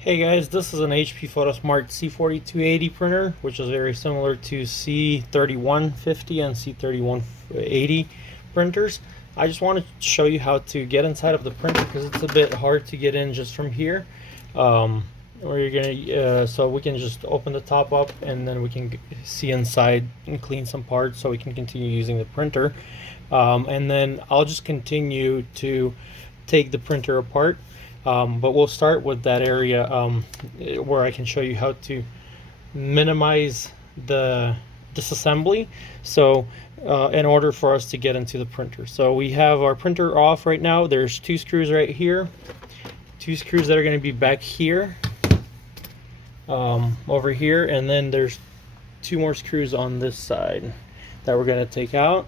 Hey guys, this is an HP Photosmart C4280 printer, which is very similar to C3150 and C3180 printers. I just want to show you how to get inside of the printer because it's a bit hard to get in just from here. Where you're gonna, so we can just open the top up and then we can see inside and clean some parts so we can continue using the printer. And then I'll just continue to take the printer apart. But we'll start with that area where I can show you how to minimize the disassembly. So in order for us to get into the printer, so we have our printer off right now. There's two screws right here, two screws that are going to be back here, over here, and then there's two more screws on this side that we're going to take out.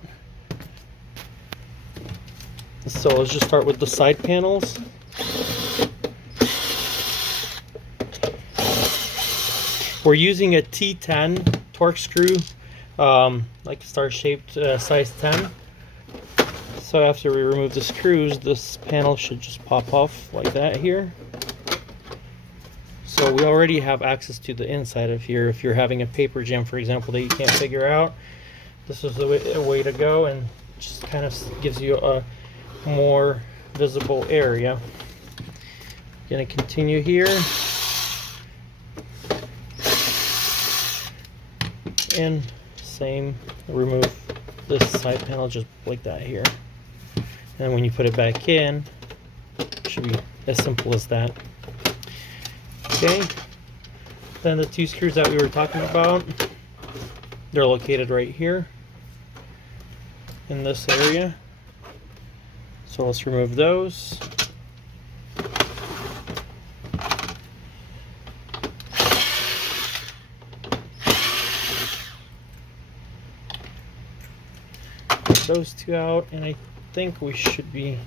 So let's just start with the side panels. We're using a T10 torque screw, like star-shaped size 10. So after we remove the screws, this panel should just pop off like that here. So we already have access to the inside of here. If you're having a paper jam, for example, that you can't figure out, this is the way to go, and just kind of gives you a more visible area. Gonna continue here. And same, remove this side panel just like that here, and when you put it back in, it should be as simple as that. Okay, then the two screws that we were talking about, they're located right here in this area, so let's remove those. Those two out, and I think we should be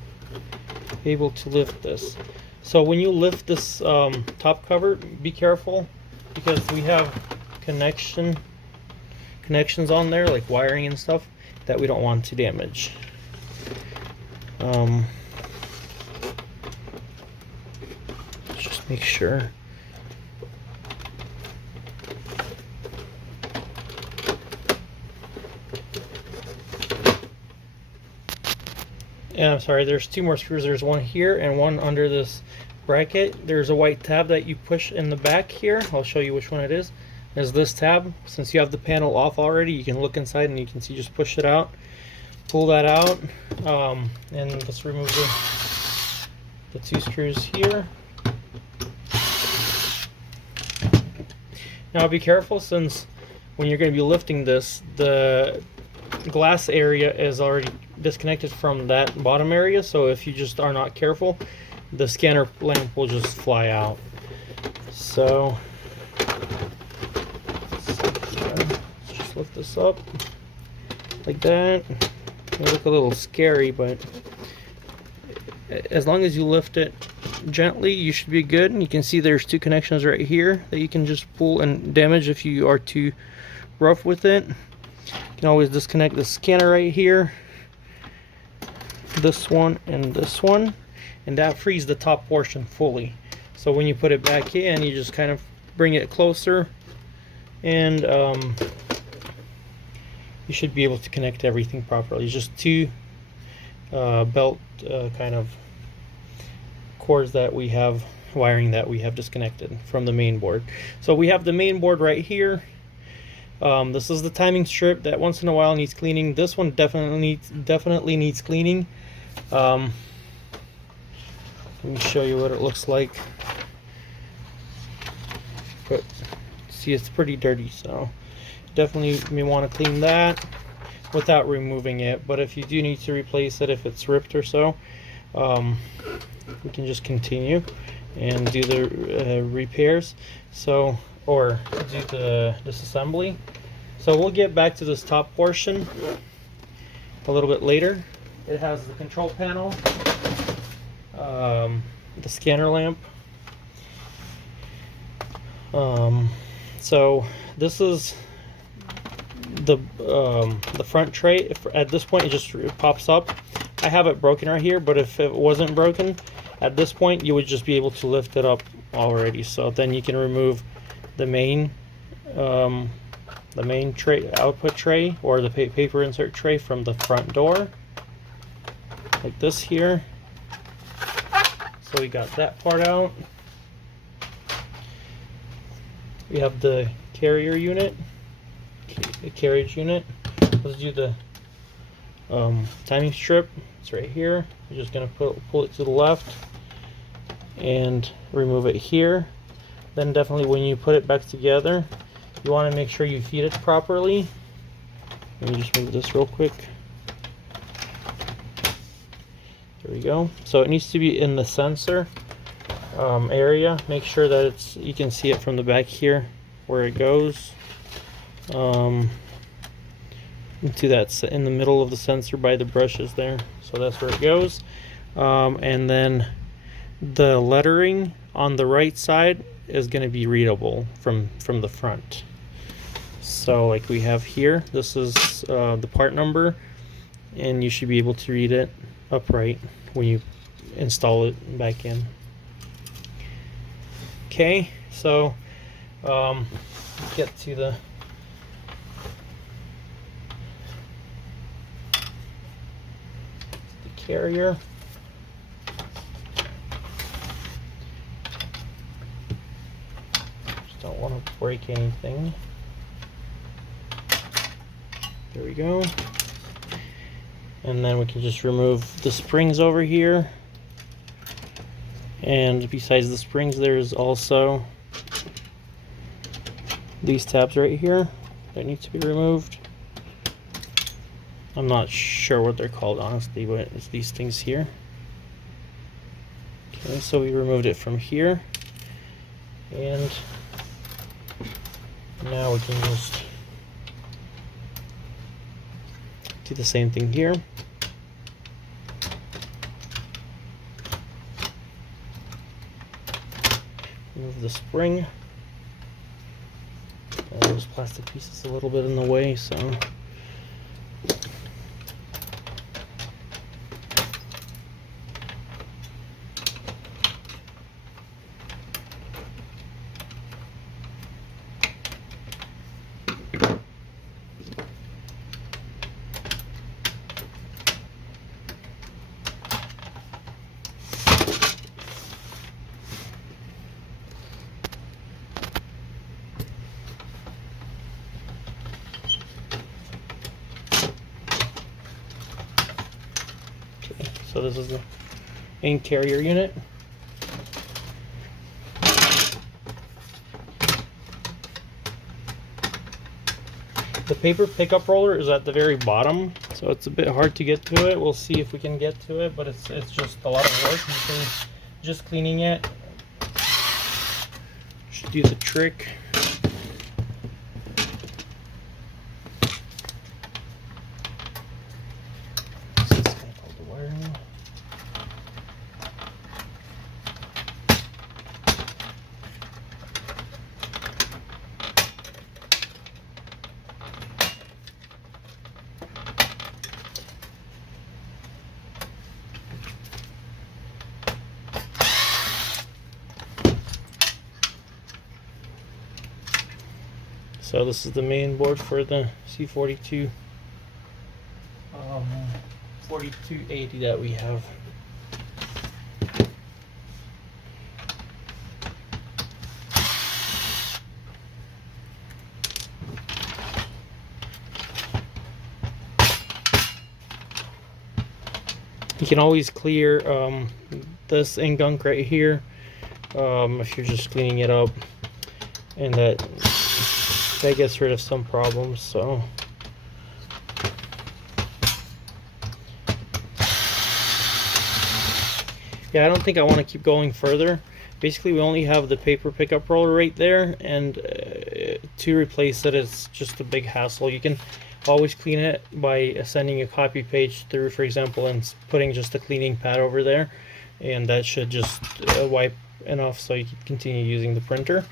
able to lift this. So when you lift this top cover, be careful because we have connections on there, like wiring and stuff, that we don't want to damage. Just make sure. I'm sorry, there's two more screws. There's one here and one under this bracket. There's a white tab that you push in the back here. I'll show you which one it is. There's this tab. Since you have the panel off already, you can look inside and you can see, just push it out, pull that out, and let's remove the two screws here. Now be careful, since when you're going to be lifting this, the glass area is already disconnected from that bottom area, so if you just are not careful, the scanner lamp will just fly out. So let's just lift this up like that. It may look a little scary, but as long as you lift it gently, you should be good. And you can see there's two connections right here that you can just pull and damage if you are too rough with it. You can always disconnect the scanner right here, this one and this one, and that frees the top portion fully. So when you put it back in, you just kind of bring it closer, and you should be able to connect everything properly. It's just two belt kind of cords that we have, wiring that we have disconnected from the main board. So we have the main board right here. This is the timing strip that once in a while needs cleaning. This one definitely needs cleaning. Let me show you what it looks like. But see, it's pretty dirty, so definitely may want to clean that without removing it. But if you do need to replace it, if it's ripped or so, we can just continue and do the repairs. So, or do the disassembly. So we'll get back to this top portion a little bit later. It has the control panel, the scanner lamp. So this is the front tray. At this point, it just pops up. I have it broken right here, but if it wasn't broken, at this point you would just be able to lift it up already. So then you can remove the main tray, output tray, or the paper insert tray from the front door, like this here. So we got that part out. We have the carrier unit, the carriage unit. Let's do the timing strip. It's right here. You're just gonna pull it to the left and remove it here. Then definitely when you put it back together, you want to make sure you feed it properly. Let me just move this real quick. There we go. So it needs to be in the sensor area. Make sure that you can see it from the back here where it goes into that, in the middle of the sensor by the brushes there. So that's where it goes. And then the lettering on the right side is going to be readable from the front. So like we have here, this is the part number, and you should be able to read it upright when you install it back in. Okay, so get to the carrier. Just don't want to break anything. There we go. And then we can just remove the springs over here. And besides the springs, there's also these tabs right here that need to be removed. I'm not sure what they're called, honestly, but it's these things here. Okay, so we removed it from here. And now we can just do the same thing here. Remove the spring. Those plastic pieces a little bit in the way, so so this is the main carrier unit. The paper pickup roller is at the very bottom, so it's a bit hard to get to it. We'll see if we can get to it, but it's just a lot of work. Just cleaning it should do the trick. So this is the main board for the C42 4280 that we have. You can always clear this ink gunk right here if you're just cleaning it up, and that gets rid of some problems. So yeah, I don't think I want to keep going further. Basically, we only have the paper pickup roller right there, and to replace it, it's just a big hassle. You can always clean it by sending a copy page through, for example, and putting just a cleaning pad over there, and that should just wipe enough so you can continue using the printer.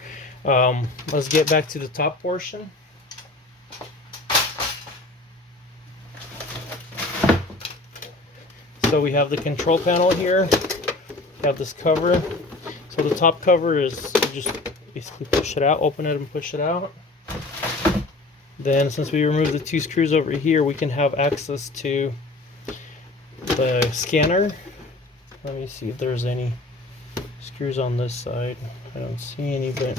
Let's get back to the top portion. So we have the control panel here. We have this cover. So So the top cover is, you just basically push it out, open it and push it out. Then since we removed the 2 screws over here, we can have access to the scanner. Let me see if there's any screws on this side. I don't see any, but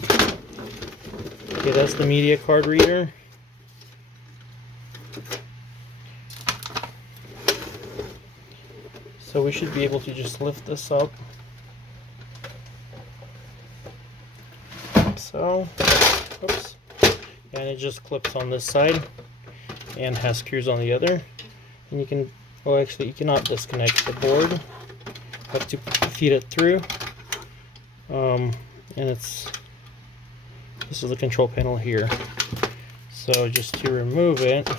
okay, that's the media card reader. So we should be able to just lift this up. So, oops. And it just clips on this side and has screws on the other. And you can, well, actually you cannot disconnect the board. You have to feed it through. And this is the control panel here. So just to remove it,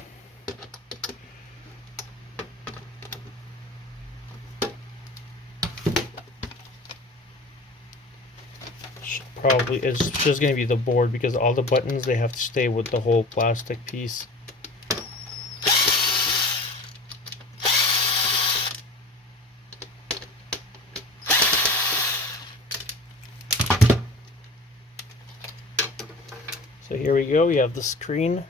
probably it's just going to be the board, because all the buttons, they have to stay with the whole plastic piece. So here we go, we have the screen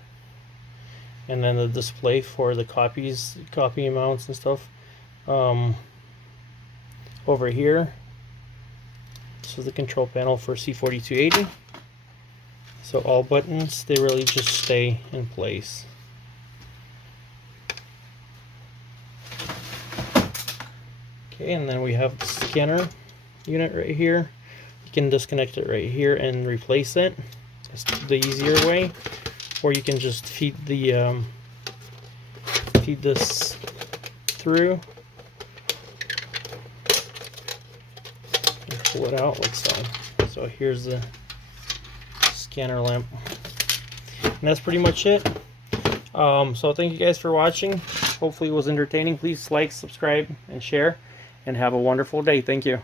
and then the display for the copy amounts and stuff. Over here, this is the control panel for C4280. So all buttons, they really just stay in place. Okay, and then we have the scanner unit right here. You can disconnect it right here and replace it. That's the easier way. Or you can just feed this through and pull it out like so. So here's the scanner lamp, and that's pretty much it. So thank you guys for watching. Hopefully it was entertaining. Please like, subscribe, and share, and have a wonderful day. Thank you.